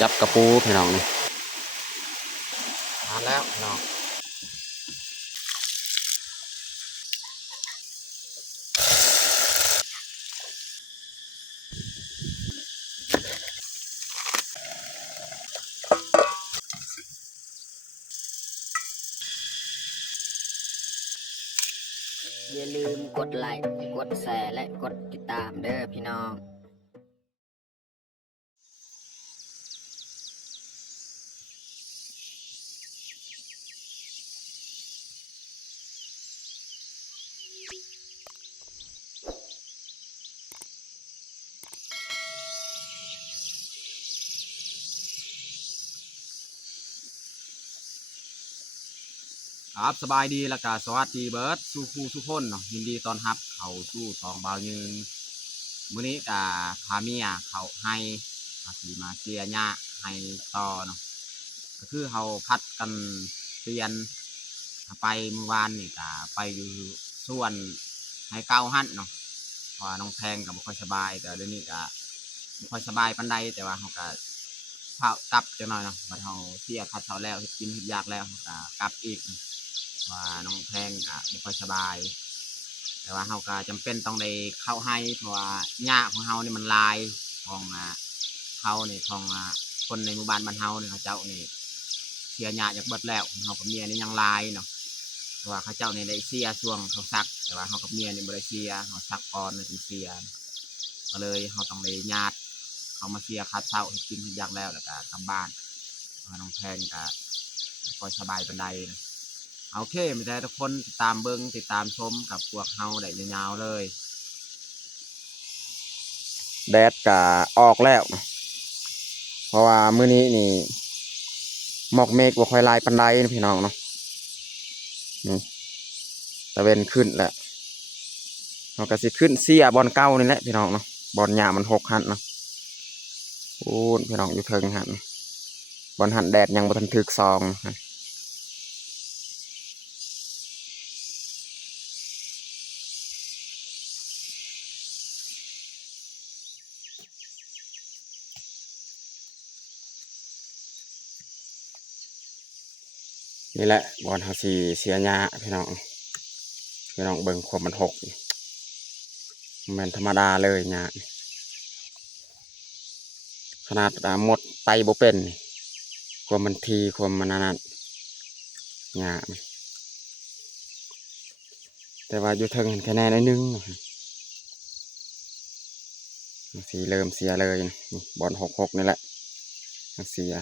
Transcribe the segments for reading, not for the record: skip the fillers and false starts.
จับกระปูพี่น้องนี่มาแล้วพี่น้องอย่าลืมกดไลค์กดแชร์และกดติดตามเด้อพี่น้องครับสบายดีแล้วก็สวัสดีเบิร์ดสู้คู่สู้คนเนาะยินดีต้อนรับเขาสู้สองบ่าวยืนมื้อนี้ก็พาเมียเขาให้สีมาเสียหญ้าให้ต่อเนาะก็คือเขาพัดกันเปลี่ยนไปเมื่อวานนี่ก็ไปอยู่ส่วนให้เก้าหันเนาะเพราะว่าน้องแพงกับไม่ค่อยสบายแต่เดี๋ยวนี้ก็ไม่ค่อยสบายปานใดแต่ว่าเขาก็เผากลับจังหน่อยเนาะบัดเขาเสียคัดเขาแล้วกินเฮ็ดยากแล้วเขาก็กลับอีก ว่าน้องแพงก็ไม่ค่อยสบายแต่ว่าเฮาก็จำเป็นต้องได้เข้าให้เพราะว่าหญ้าของเฮานี่มันลายของเฮานี่ของคนในหมู่บ้านบ้านเฮานี่เขาเจ้านี่เสียหญ้าจากเบิดแล้วเฮากับเมียนี่ยังลายเนาะเพราะว่าเขาเจ้านี่ได้เสียช่วงเขาซักแต่ว่าเฮากับเมียนี่บ่ได้เสียเฮาซักก่อนเลยถึงเสียก็เลยเฮาต้องได้ญาติเขามาเสียคัดเช้าให้กินให้ยากแล้วแล้วก็กลับบ้านน้องแพงก็ไม่ค่อยสบายปานใดนะ โอเคไม่ได้ทุกคนติดตามเบิ้งติดตามชมกับพวกเฮาได้ยาวๆเลยแดดกะออกแล้วเพราะว่ามื้อนี้นี่หมอกเมฆบ่ค่อยลายปานใดนะพี่น้องเนาะนี่ตะเวนขึ้นแหละเราก็สิขึ้นเสียบอลเก้านี่แหละพี่น้องเนาะบอลหญ้ามัน6 หันเนาะโอ้พี่น้องอยู่เทิงหันบอลหันแดดยังบ่ทันถึกซองนี่แหละบอลเฮาสิเสียหญ้าพี่น้องเบิ่งความมัน6แม่นธรรมดาเลยหญ้าขนาดหมดไตบ่เป็นความมันทีความมันนั่นหญ้าแต่ว่าอยู่เทิงเห็นแค่แน่นิดนึงสีเริ่มเสียเลยนะบอล6 นี่แหละเสีย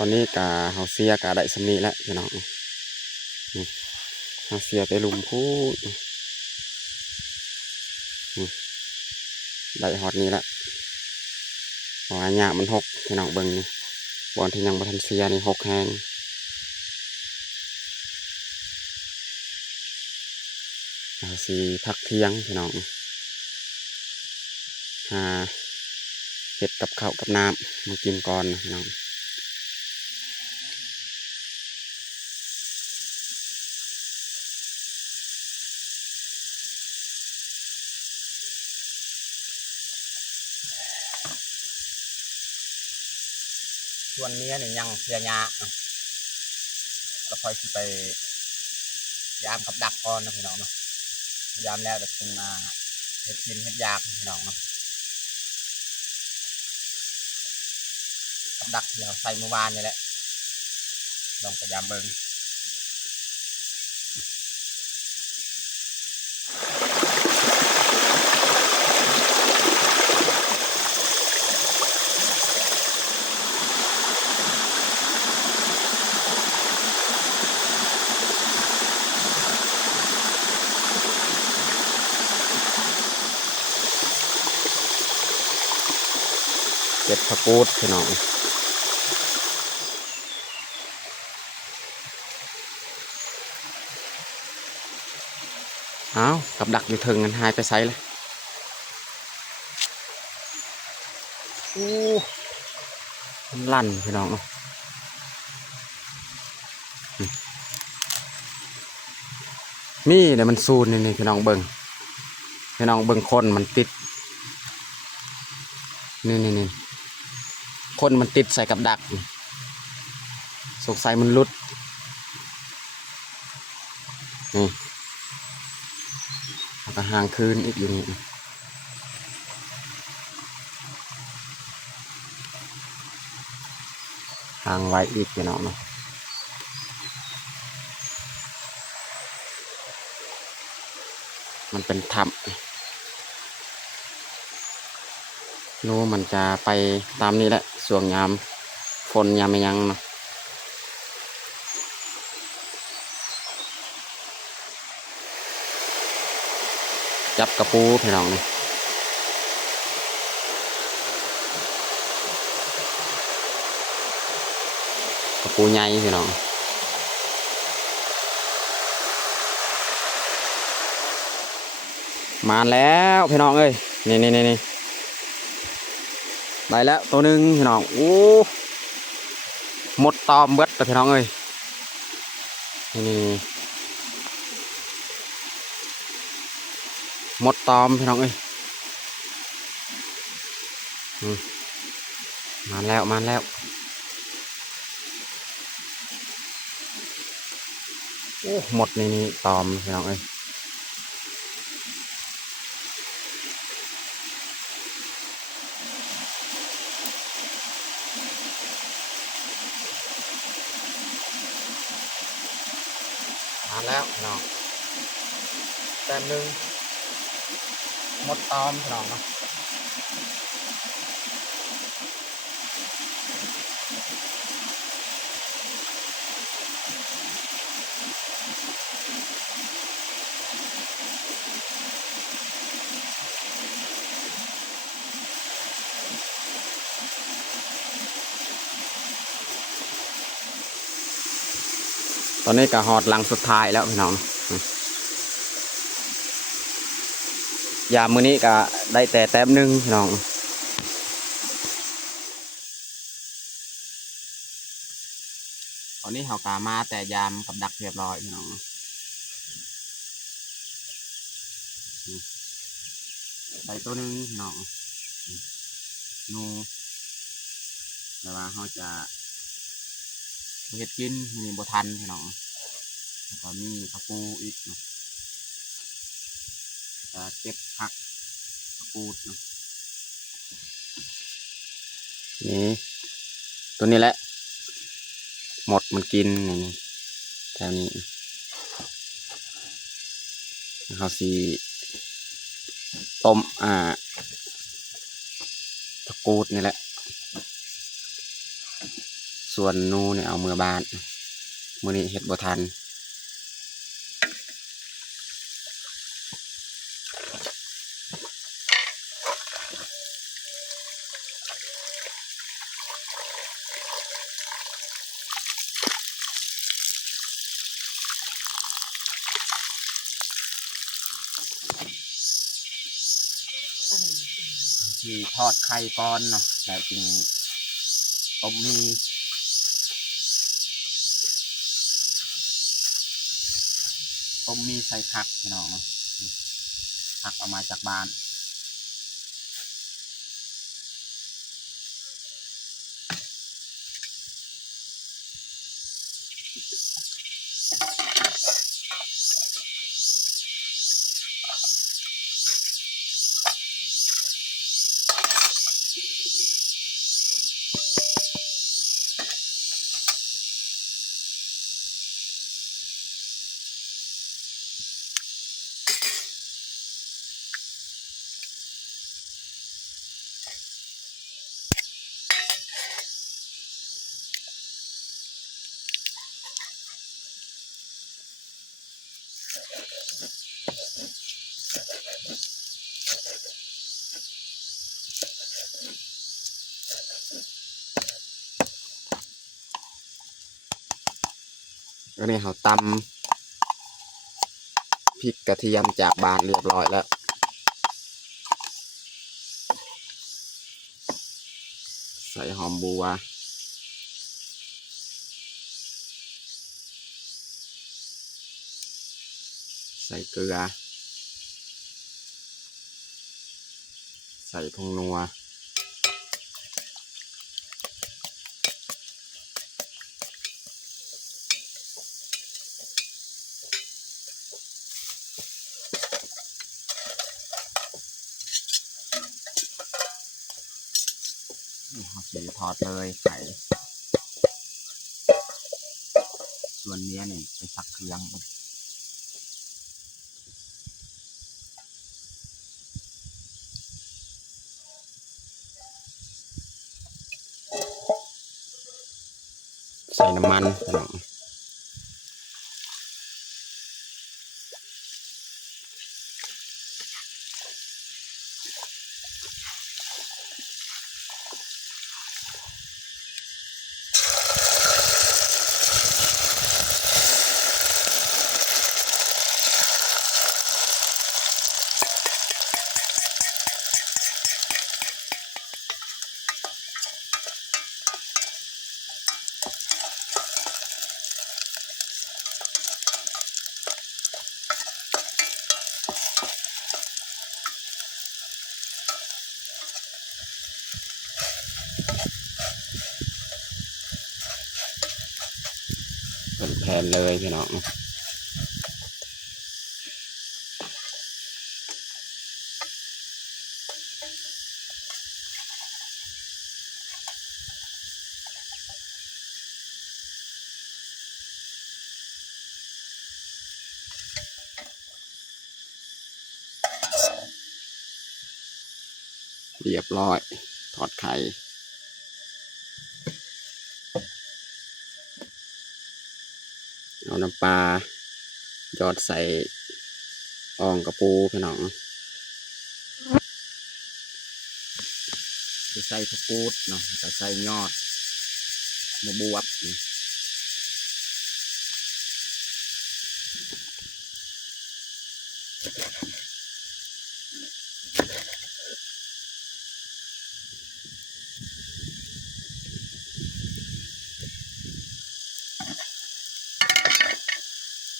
อนนี้กาเฮาเสียกาได้สำนีแล้วพี่น้องเฮาเสียไปลุมพูดได้ฮอดนี้ละเพราะว่าหญ้ามันหกพี่น้องเบิ่งนี่บอนที่ยังบ่ทันเสียนี่หกแห้งเอาสิพักเที่ยงพี่น้องหาเห็ดกับข้าวกับน้ำมากินก่อนนะพี่น้องส่วนนี้นี่ยังเสียหญ้าเราค่อยสิไปยามกับดักก่อนนะพี่น้องเนาะยามแล้วจะขึ้นมาเห็ดกินเห็ดยากพี่น้องเนาะกับดักที่เราใส่เมื่อวานนี่แหละลองพยายามเบิ่งเก็บผักกูดพี่น้องอ้าวกับดักอยู่ถึงกันหายไปไซเลยอู้มันลั่นพี่น้องนี่เดี๋ยวมันซูนนี่พี่น้องเบิ่งพี่น้องเบิ่งคนมันติดนี่คนมันติดใส่กับดักสงสัยมันหลุดนี่แล้วก็ห่างคืนอีกอยู่นี่ห่างไว้อีกพี่น้องเนาะมันเป็นถ้ำนู้มันจะไปตามนี้แหละส่วงยามฝนยามไม่ยังเนาะจับกระปูพี่น้องนี่กระปูใหญ่พี่น้องมาแล้วพี่น้องเอ้ยนี่ได้แล้วตัวหนึ่งพี่น้องโอ้หมดตอมเบิดแต่พี่น้องเอ้ยนี่หมดตอมพี่น้องเอ้ยมาแล้วโอ้หมดนี่ตอมพี่น้องเอ้ยมาแล้วพี่น้องแต้มหนึ่งหมดตอมพี่น้องเนาะตอนนี้ก็หอดหลังสุดท้ายแล้วพี่น้องยามมื้อนี้ก็ได้แต่แต้มหนึ่งพี่น้องตอนนี้เขากามาแต่ยามกับดักเรียบร้อยพี่น้องได้ตัวหนึ่งพี่น้องนูแต่ว่าเขาจะเฮ็ดกินมีบ่ทันพี่น้องแล้วก็มีกระปูอีกเนาะจะเก็บผักกระปูเนาะนี่ตัวนี้แหละหมดมันกินนี่แถวนี้เขาสีต้มตะกูดนี่แหละ ส่วนนูเนี่ยเอามือบ้านมื้อนี้เฮ็ดบ่ทันที่ทอดไข่ก่อนเนาะแล้วจึงต้มมีใส่ผักพี่น้องเนาะผักเอามาจากบ้านแล้วนี่เขาตำพริกกระเทียมจากบ้านเรียบร้อยแล้วใส่หอมบัวใส่เกลือใส่ผงนัวเขาสีทอดเลยไข่ส่วนเนี้ยเนี่ยไปสักเครื่องใส่น้ำมันพี่น้องเป็นแผ่นเลยพี่น้องเรียบร้อยทอดไข่เอาน้ำปลาหยอดใส่อ่องกระปูพี่น้องจะใส่ผักกูดเนาะจะใส่ยอดบวบ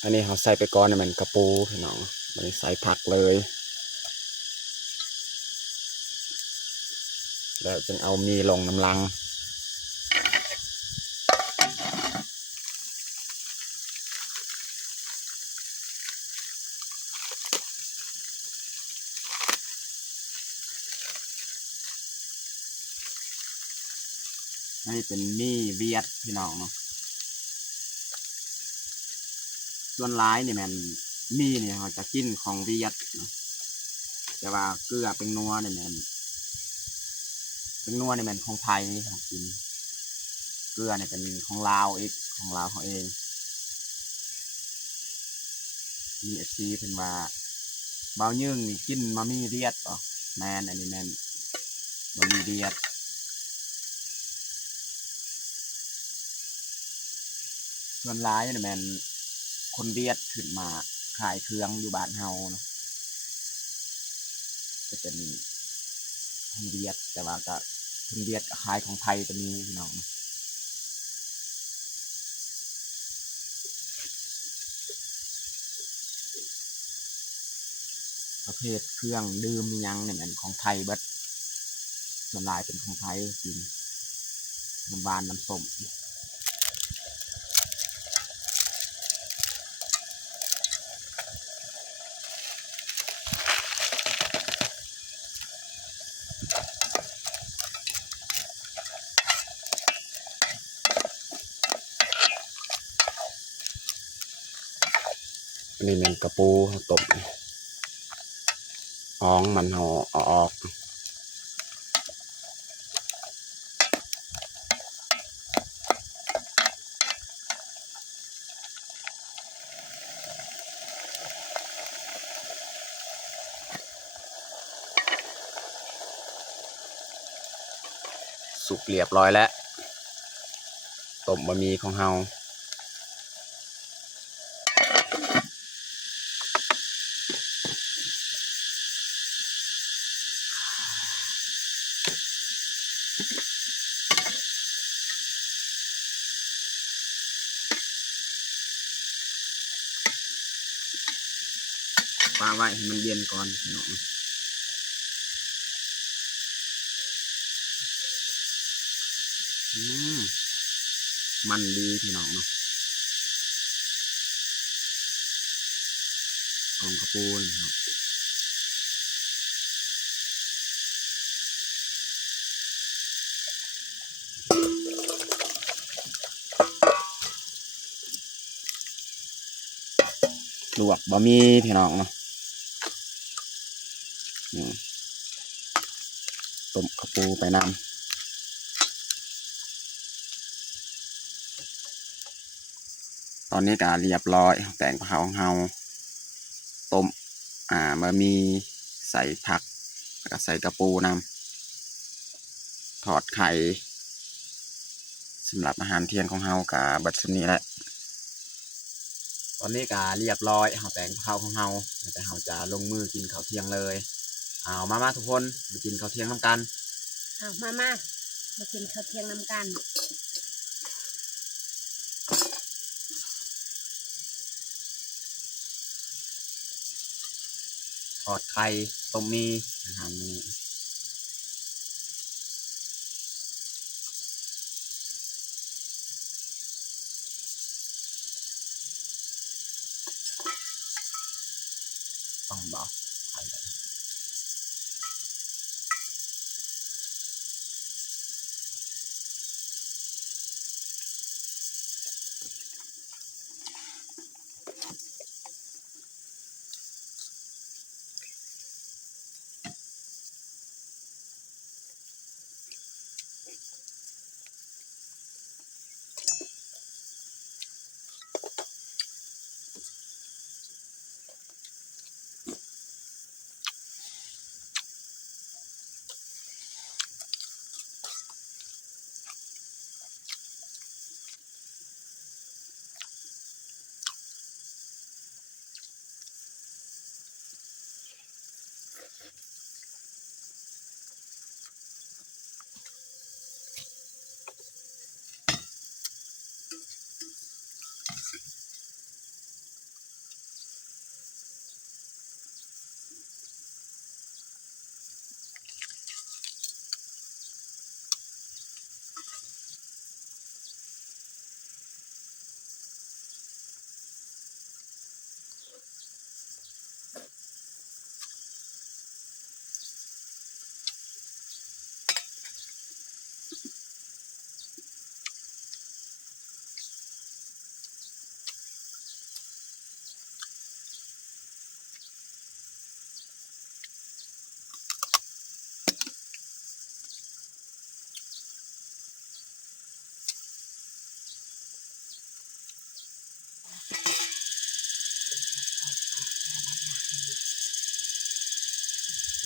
อันนี้เขาใส่ไปก่อนเนี่ยมันกระปูพี่น้องไม่ได้ใส่ผักเลยแล้วจึงเอามีลงน้ำลังนี่เป็นมีเวียดพี่น้องเนาะส่วนร้ายเนี่ยมันมีเนี่ยเขาจะกินของเวียดเนาะแต่ว่าเกลือเป็นนัวเนี่ยมันของไทยเขากิน เกลือเนี่ยเป็นของลาวอีกของลาวเขาเองมีเอฟซีเป็นว่าเบายึ่งนี่กินมามีเดียดป่ะแมนอันนี้แมนมามีเดียดส่วนร้ายเนี่ยแมนคนเดียดขึ้นมาขายเครื่องอยู่บ้านเฮาเนาะจะเป็นคนเดียดแต่ว่าก็คนเดียดกับขายของไทยจะมีพี่น้องประเภทเครื่องดื่มยังเนี่ยแมนของไทยเบิดส่วนลายเป็นของไทยกินน้ำหวานน้ำส้มอันนี้เป็นกระปูต้มอ้องมันห่อเอาออกสุกเรียบร้อยแล้วต้มบะหมี่ของเฮาปลาไว้ให้มันเย็นก่อนพี่น้องมันดีพี่น้องเนาะของกระปูนเนาะลวกบะหมี่พี่น้องเนาะต้มกระปูไปน้ำตอนนี้ก็เรียบร้อยแต่งข้าวของเฮาต้มบะหมี่ใส่ผักแล้วก็ใส่กระปูน้ำทอดไข่สำหรับอาหารเที่ยงของเฮากับบัดซุนี้แหละตอนนี้ก็เรียบร้อยเฮาแต่งข้าวของเฮาแต่เฮาจะลงมือกินข้าวเที่ยงเลยเอามาทุกคนมากินข้าวเที่ยงน้ำกัน มากินข้าวเที่ยงน้ำกัน ทอดไข่ต้มมีอาหารนี้ต้องบอกไข่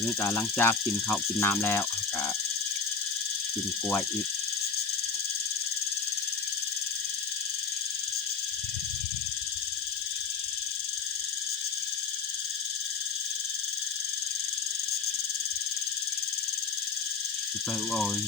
นี่ก็หลังจากกินข้าวกินน้ำแล้วก็กินกล้วยอีกไปโอ้ย